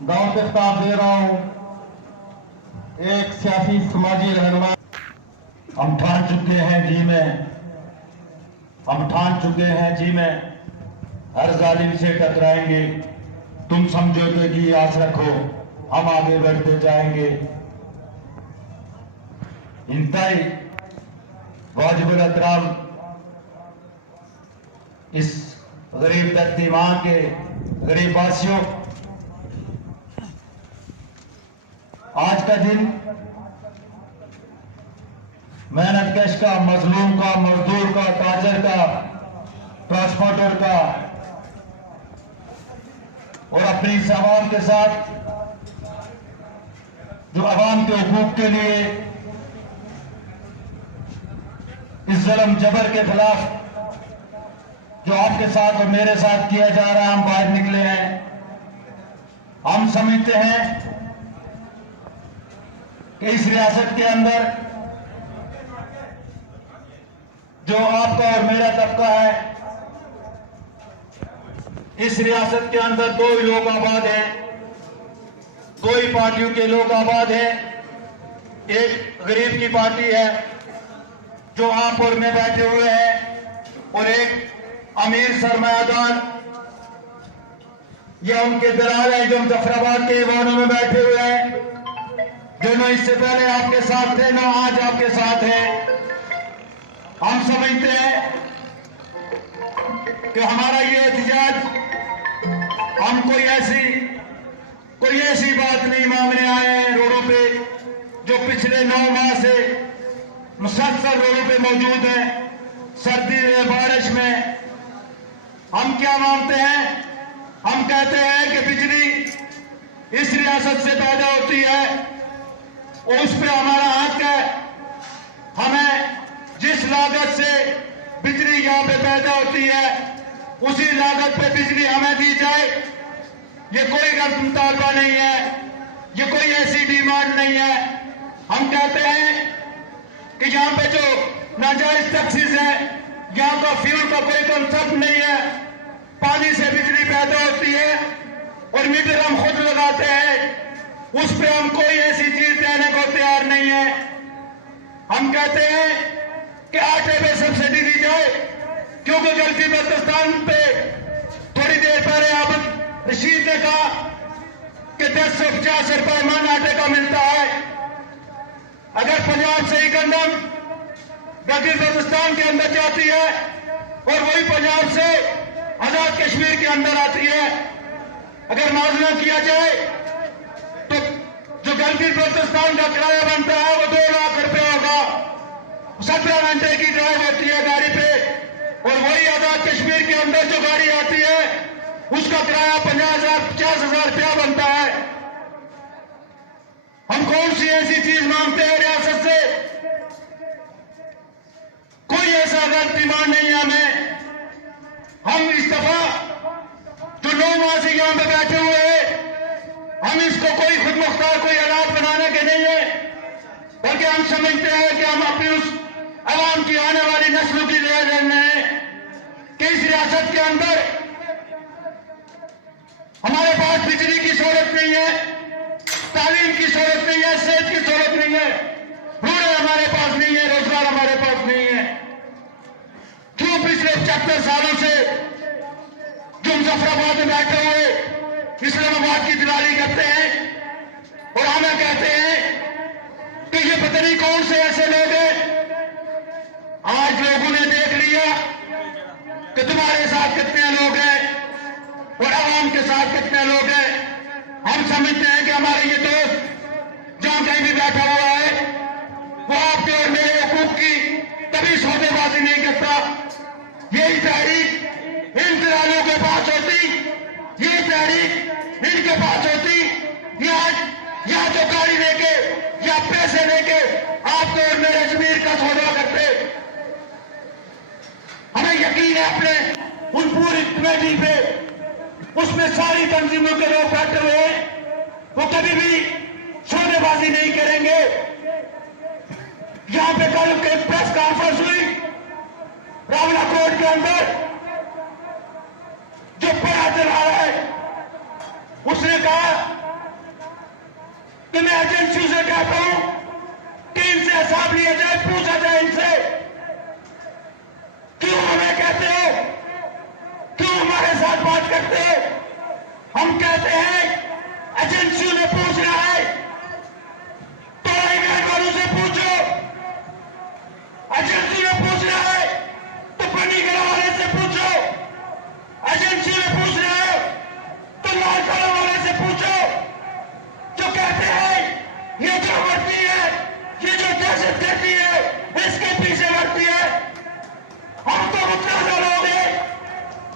दावत खिताब दे रहा हूं एक सियासी समाजी रहनुमा। हम ठान चुके हैं जी में, हम ठान चुके हैं जी में, हर जालिम से टकराएंगे। तुम समझौते की आस रखो, हम आगे बढ़ते जाएंगे। इंतहाई वाजिबुल एहतराम इस गरीब धरती मां के गरीब वासियों, आज का दिन मेहनत कश का, मजलूम का, मजदूर का, ताजर का, ट्रांसपोर्टर का और अपनी इस आवाम के साथ जो आवाम के हुकूक के लिए इस जुल्म जबर के खिलाफ जो आपके साथ और मेरे साथ किया जा रहा है, हम बाहर निकले हैं। हम समझते हैं कि इस रियासत के अंदर जो आपका और मेरा तबका है, इस रियासत के अंदर दो ही लोग आबाद हैं, दो ही पार्टियों के लोग आबाद हैं। एक गरीब की पार्टी है जो आप और मैं बैठे हुए हैं, और एक अमीर सरमायादार या उनके दलाल हैं जो मुजफ्फराबाद के ईवानों में बैठे हुए हैं, जो न इससे पहले आपके साथ थे, न आज आपके साथ हैं। हम समझते हैं कि हमारा ये एहतजाज, हम कोई ऐसी बात नहीं मांगने आए हैं रोडों पे, जो पिछले 9 माह से मुसलसल रोडों पे मौजूद है। सर्दी में, बारिश में हम क्या मांगते हैं? हम कहते हैं कि बिजली इस रियासत से पैदा होती है, उस पे हमारा हक है। हमें जिस लागत से बिजली यहां पे पैदा होती है, उसी लागत पे बिजली हमें दी जाए। ये कोई गलत मुतालबा नहीं है, ये कोई ऐसी डिमांड नहीं है। हम कहते हैं कि यहां पे जो नाजायज टैक्सेस है, यहां का फ्यूल का कोई कंसेप्ट नहीं है। पानी से बिजली पैदा होती है और मीटर हम खुद लगाते हैं, उस पे हम कोई ऐसी चीज देने को तैयार नहीं है। हम कहते हैं कि आटे पे सब्सिडी दी जाए, क्योंकि गलती बल्तिस्तान पे थोड़ी देर पहले आप रशीद ने कहा कि 1050 रुपए मन आटे का मिलता है। अगर पंजाब से ही गंदम गलती बल्तिस्तान के अंदर जाती है और वही पंजाब से आजाद कश्मीर के अंदर आती है, अगर मौजूदा किया जाए तो जो गलती बल्तिस्तान का किराया बनता है वो 2 लाख रुपए होगा। 17 घंटे की ड्राइव होती है गाड़ी पे, और वही आजाद कश्मीर के अंदर जो गाड़ी आती है उसका किराया 50,000 रुपया बनता है। हम कौन सी ऐसी चीज मांगते हैं रियासत से? कोई ऐसा गलत डिमांड नहीं है हमें। हम इस दफा जो 9 माह से यहां पे बैठे हुए हैं, हम इसको कोई खुद मुख्तार कोई हालात बनाने के नहीं है, बल्कि हम समझते हैं कि हम अपनी उस अवाम की आने वाली नस्लों की लिहाज रखने हैं कि इस रियासत के अंदर हमारे पास बिजली की सहूलत नहीं है, तालीम की सहूलत नहीं है, सेहत की सहूलत नहीं है, रोड हमारे पास नहीं है, रोजगार हमारे पास नहीं है। क्यों पिछले 75 सालों से जो मुजफ्फराबाद में बैठे हुए इस्लामाबाद की दलाली करते हैं और हमें कहते हैं कि ये पता नहीं कौन से ऐसे लोग हैं। आज लोगों ने देख लिया कि तुम्हारे साथ कितने लोग हैं और आवाम के साथ कितने लोग हैं। हम समझते हैं कि हमारे ये दोस्त जहां कहीं भी बैठा हुआ है, वो आपके और मेरे हुकूक की कभी सौदेबाजी नहीं करता। यही तहरीक इन दलालों के पास होती, ये तहरीक इनके पास होती, यहाँ जो गाड़ी लेके या पैसे लेके आपको और मेरे जमीर का सौदा करते। हमें यकीन है अपने उन पूरी कमेटी पे, उसमें सारी तंजीमों के लोग बैठे हुए हैं, वो कभी भी सौदेबाजी नहीं करेंगे। यहां पे कल के प्रेस कॉन्फ्रेंस हुई रावला कोर्ट के अंदर, जो पैरा चला रहा है उसने कहा कि मैं एजेंसी से कहता हूं कि इनसे हिसाब लिया जाए, पूछा जाए इनसे क्यों हमें कहते हो, क्यों हमारे साथ बात करते हो। हम कहते हैं एजेंसी ने पूछना है तो आईलैंड वालों से पूछो, एजेंसी ने पूछना है तो पनीगढ़ वाले से पूछो, एजेंसी ने पूछना है तो लालगढ़ वाले से पूछो, जो कहते हैं ये जो बढ़ती है, ये जो दहशत गर्दी है, इसके पीछे बढ़ती है। हम तो मुतनाजा लोग हैं,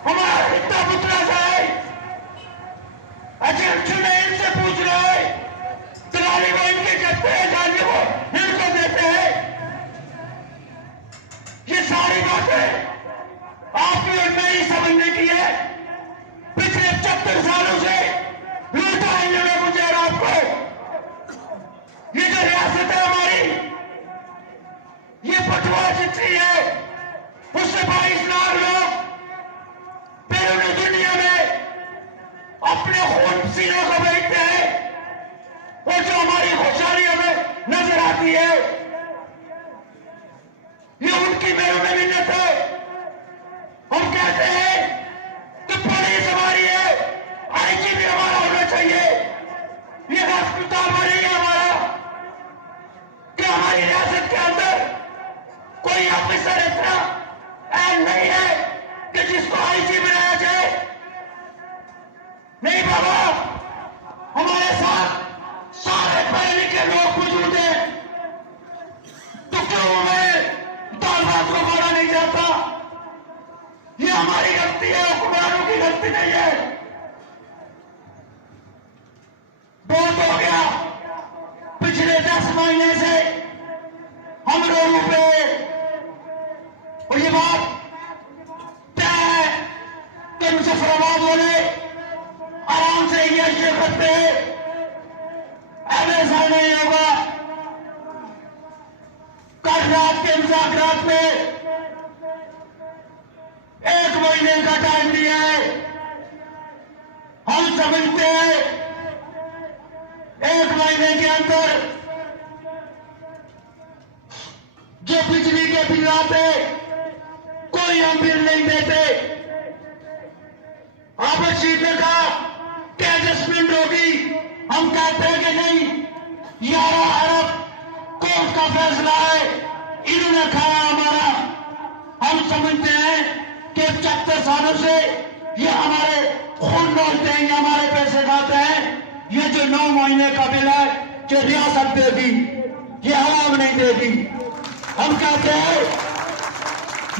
हमारा इतना मुतनाजा है, एजेंसी ने इनसे पूछ रहा है, दलाली वो इनके करते हैं, जाने वो इनको देते हैं। ये सारी बातें आपने और मैं ही समझने की है। पिछले 70 सालों से लूटा है इन्होंने मुझे और आपको। ये जो रियासत है हमारी, ये पटवा जितनी है उससे 22 लाख लोग पूरी दुनिया में अपने खून पसीने को बेचते हैं, और जो हमारी खुशहाली हमें नजर आती है ये उनकी मेरों में मिन्नत है। हम कहते हैं कि पुलिस हमारी है, आईजी भी हमारा होना चाहिए, ये अस्पताल नहीं है हमारा। कि हमारी रियासत के अंदर कोई ऑफिसर इतना अहम नहीं है कि जिसको आईजी बनाया जाए। नहीं बाबा, हमारे साथ सारे पढ़े लिखे लोग मौजूद हैं, तो क्यों हमें दाल भात को मारा नहीं जाता। ये हमारी गलती है, हुक्मरानों की गलती नहीं है। बहुत हो गया, पिछले 10 महीने से हम रोडों पे, और ये बात क्या है कि मुजफ्फराबाद वाले आराम से ये करते हैं, अब ऐसा नहीं होगा। कल रात के मुज़ाकरात में 1 महीने का टाइम दिया है। हम समझते हैं 1 महीने के अंदर जो बिजली के बिल आते, कोई हम बिल नहीं देते। आपस में कहा कि एडजस्टमेंट होगी, हम कहते हैं कि नहीं, 11 अरब कोर्ट का फैसला है, इन्होंने खाया हमारा। हम समझते हैं कि 75 सालों से ये हमारे खून नोचते हैं, ये हमारे पैसे खाते हैं। ये जो 9 महीने का बिल है जो रियासत देगी, ये आवाम नहीं देगी। हम कहते हैं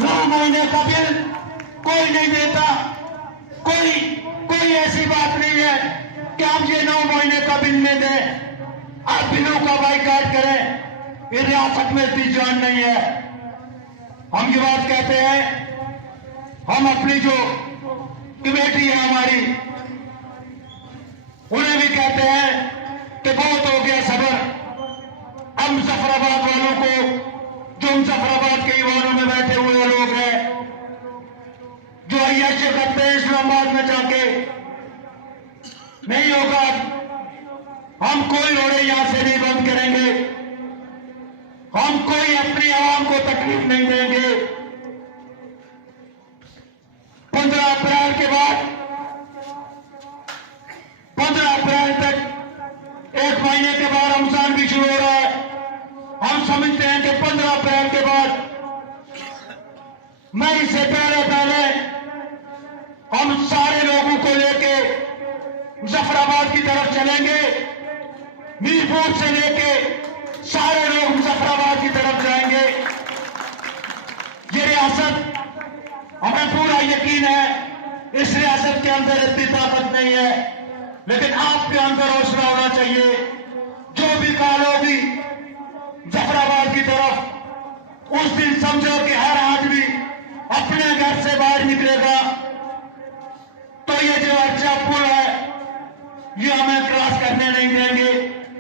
9 महीने का बिल कोई नहीं देता। कोई ऐसी बात नहीं है कि हम ये 9 महीने का बिल नहीं दें, आप बिलों का बाइकाट करें। ये रियासत में इतनी जान नहीं है। हम ये बात कहते हैं, हम अपनी जो कमेटी है हमारी, उन्हें भी कहते हैं कि बहुत हो गया सबर। अब मुजफ्फराबाद वालों को, जो मुजफ्फराबाद के ईवानों में बैठे हुए लोग हैं, जो अय्याशी करते हैं इस्लामाबाद में जाके, नहीं होगा। हम कोई रोड़े यहां से नहीं बंद करेंगे, हम कोई अपनी आवाम को तकलीफ नहीं देंगे। 15 अप्रैल के बाद 15 अप्रैल तक 1 महीने के बाद रमजान भी शुरू हो रहा है। हम समझते हैं कि 15 अप्रैल के बाद, मई से पहले हम सारे लोगों को लेके मुजफ्फराबाद की तरफ चलेंगे। मीरपुर से लेके सारे लोग मुजफ्फराबाद की तरफ जाएंगे। ये रियासत, हमें पूरा यकीन है इस रियासत के अंदर इतनी ताकत नहीं है, लेकिन आपके अंदर हौसला होना चाहिए। जो भी कॉल होगी मुजफ्फराबाद की तरफ, उस दिन समझो कि हर आदमी अपने घर से बाहर निकलेगा। तो ये जो अच्छा पुल है, ये हमें क्रॉस करने नहीं देंगे।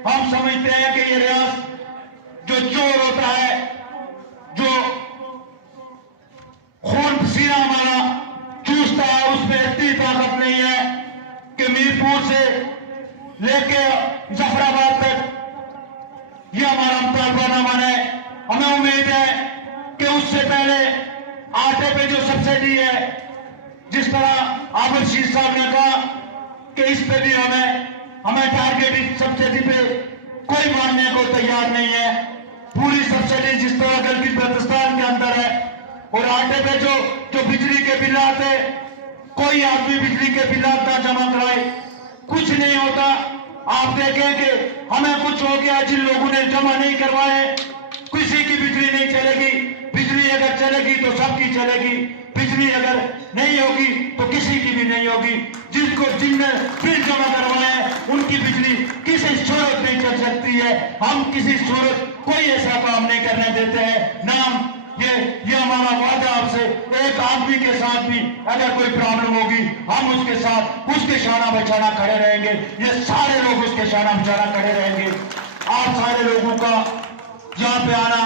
हम समझते हैं कि ये रियासत जो चोर होता है, जो खून पसीना हमारा चूसता है, उसमें इतनी ताकत नहीं है कि मीरपुर से लेके मुजफ्फराबाद तक ये हमारा मुतालबानामा है। हमें उम्मीद है कि उससे पहले आटे पे जो सब्सिडी है, जिस तरह आबिद शीर साहब ने कहा कि इस पे भी हमें टारगेट सब्सिडी पे कोई मानने को तैयार नहीं है। पूरी सब्सिडी जिस तरह गिलगित बल्तिस्तान के अंदर है, और आटे पे जो बिजली के बिल आते, कोई आदमी बिजली के बिल ना जमा कराए, कुछ नहीं होता। आप देखें कि हमें कुछ हो गया, जिन लोगों ने जमा नहीं करवाए, किसी की बिजली नहीं चलेगी। बिजली अगर चलेगी तो सबकी चलेगी, बिजली अगर नहीं होगी तो किसी की भी नहीं होगी। जिनने बिल जमा करवाए उनकी बिजली किसी सूरत नहीं चल सकती है। हम किसी सूरत कोई ऐसा काम नहीं करने देते हैं। नाम ये हमारा वादा आपसे, एक आदमी के साथ भी अगर कोई प्रॉब्लम होगी, हम उसके साथ उसके शाना बचाना खड़े रहेंगे। ये सारे लोग उसके शाना बचाना खड़े रहेंगे। आप सारे लोगों का यहाँ पे आना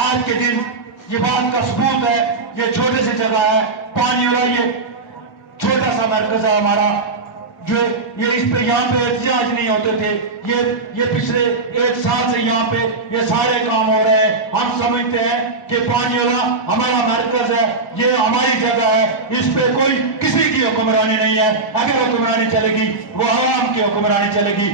आज के दिन ये बात का सबूत है। ये छोटे से जगह है, पानी वाला ये छोटा सा मरकज है हमारा, जो ये इस पे यहाँ पे एहतियाज नहीं होते थे। ये पिछले 1 साल से यहाँ पे ये सारे काम हो रहे हैं। हम समझते हैं कि पानी वाला हमारा मरकज है, ये हमारी जगह है, इस पे कोई किसी की हुक्मरानी नहीं है। अगर हुक्मरानी चलेगी वो आवाम की हुक्मरानी चलेगी।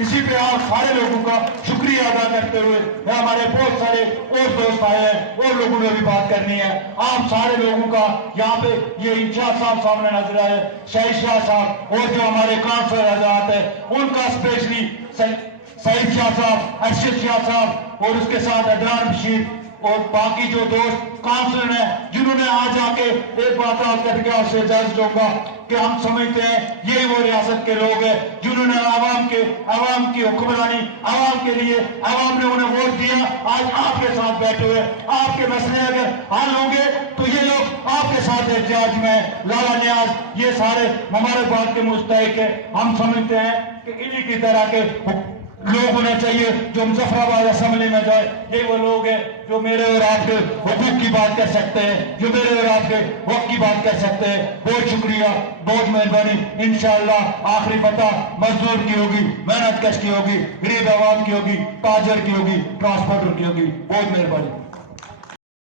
इसी पे आप सारे लोगों का शुक्रिया अदा करते हुए हमारे बहुत सारे और दोस्त आए हैं और लोगों ने भी बात करनी है। आप सारे लोगों का यहाँ पे ये इंचार्ज साहब सामने नजर आए, शहीद शाह साहब, और जो हमारे काउंसलर आजाद है उनका स्पेशली सईद शाह साहब, अर्शद शाह साहब, और उसके साथ अदनान बशीर और बाकी जो दोस्त काउंसलर हैं, जिन्होंने आज आके एक बात करके आपसे इजाजत दूंगा कि हम समझते हैं ये वो रियासत के लोग हैं जिन्होंने आवाम की हुक्मरानी, आवाम के लिए, आवाम ने उन्हें वोट दिया। आज आपके साथ बैठे हुए, आपके मसले अगर हल होंगे तो ये लोग आपके साथ एहतियाज में, लाला न्याज, ये सारे मुबारकबाद के मुस्तहिक है। हम समझते हैं कि इन्हीं की तरह के लोग होने चाहिए जो मुजफ्फराबाद असेंबली में जाए। ये वो लोग हैं जो मेरे और आपके हुकूक की बात कर सकते हैं, जो मेरे और आपके वक्त की बात कर सकते हैं। बहुत शुक्रिया, बहुत मेहरबानी। इंशाअल्लाह आखिरी फतह मजदूर की होगी, मेहनत कश की होगी, गरीब आवाम की होगी, ताजर की होगी, ट्रांसपोर्टर की होगी। बहुत मेहरबानी।